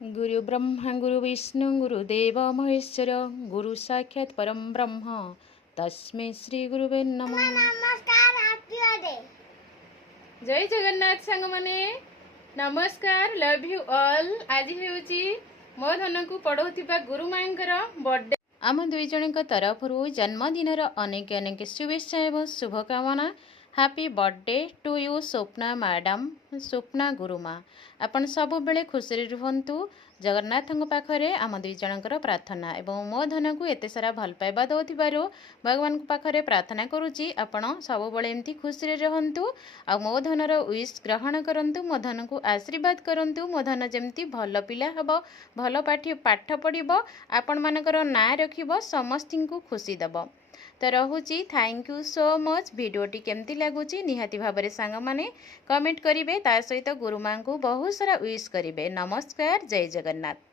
गुरु ब्रह्मा गुरु विष्णु गुरुदेव महेश्वर गुरु साक्षात परम ब्रह्म तस्मै श्री गुरुवे नमः। जय जगन्नाथ सांग माने नमस्कार लव यू ऑल। आज हेउची मो धन को पढ़ौथिबा गुरु मांकर बर्थडे आम दुई जन तरफरु जन्मदिनर अनेक अनेक शुभेच्छा एवं शुभकामना। Happy birthday to you Swapna madam, Swapna गुरुमा। आपण सब बेले खुशी रुहंतु। जगन्नाथ पाखरे आम दुई जनकर प्रार्थना एवं मो धन को एते सारा भल पाइबा दउथिबारु भगवान पाखरे प्रार्थना करूची आपण सब बेले एमती खुशी रहंतु। आ मो धनर विश ग्रहण करंतु, मो धन को आशीर्वाद करंतु। मो धन जेमती भल पिला हबो, भल पाठ पढ़िबो, आपण मानकर ना रखिबो, समस्ती को खुशी दबो। तो रहुची थैंक यू सो मच। वीडियोटी केमती लगुची निहाती भाव सांग माने कमेंट करेंगे, ता सहित गुरुमां को बहुत सारा विश करेंगे। नमस्कार, जय जगन्नाथ।